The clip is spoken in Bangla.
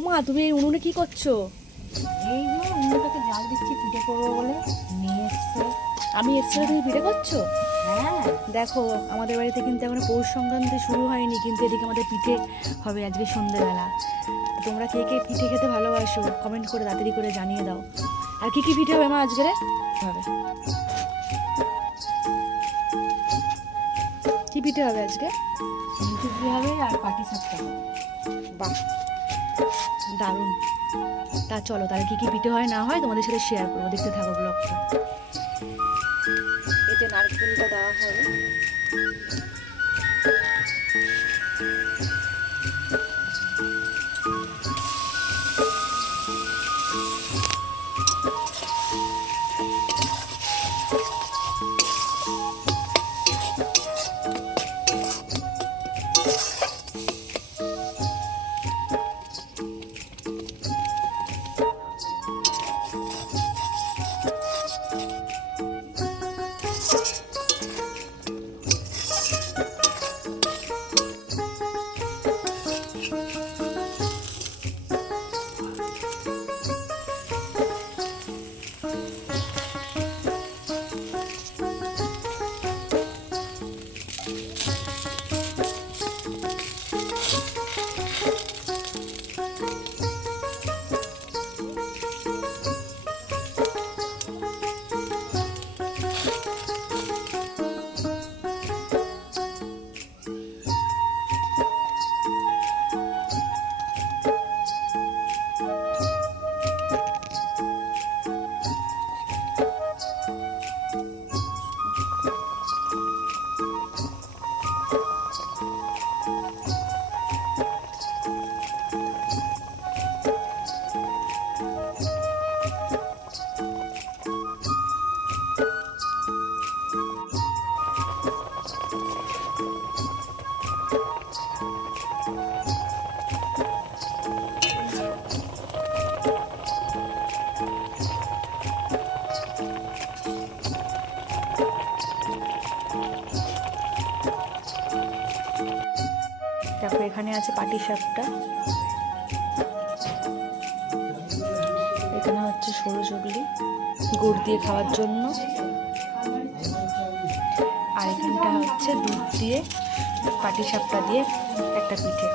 ওমা, তুমি এই উনুনে কি করছো? এই যে উনুনটাকে জাল দিচ্ছি পিঠে করবো বলে নিয়ে এসছে। আমি এসে তুমি পিঠে করছো? হ্যাঁ, দেখো, আমাদের বাড়িতে কিন্তু এখন পৌষ সংক্রান্তি শুরু হয়নি, কিন্তু এদিকে আমাদের পিঠে হবে আজকে সন্ধ্যেবেলা। তো তোমরা কে কে পিঠে খেতে ভালোবাসো কমেন্ট করে তাড়াতাড়ি করে জানিয়ে দাও। আর কি কি পিঠে হবে মা আজকে হবে? কি পিঠে হবে আজকে? মিষ্টি হবে আর পাটি সাপটা হবে। বাহ, দারুণ। তা চলো তাহলে কি কি পিঠে হয় না হয় তোমাদের সাথে শেয়ার করবো, দেখতে থাকো ব্লগটা। এতে নারকেলটা দেওয়া হবে। দেখো, এখানে আছে পাটিসাপটা, এখানে হচ্ছে সরু চুগলি গুড় দিয়ে খাওয়ার জন্য, আর এখানটা হচ্ছে দুধ দিয়ে পাটিসাপটা দিয়ে একটা পিঠে।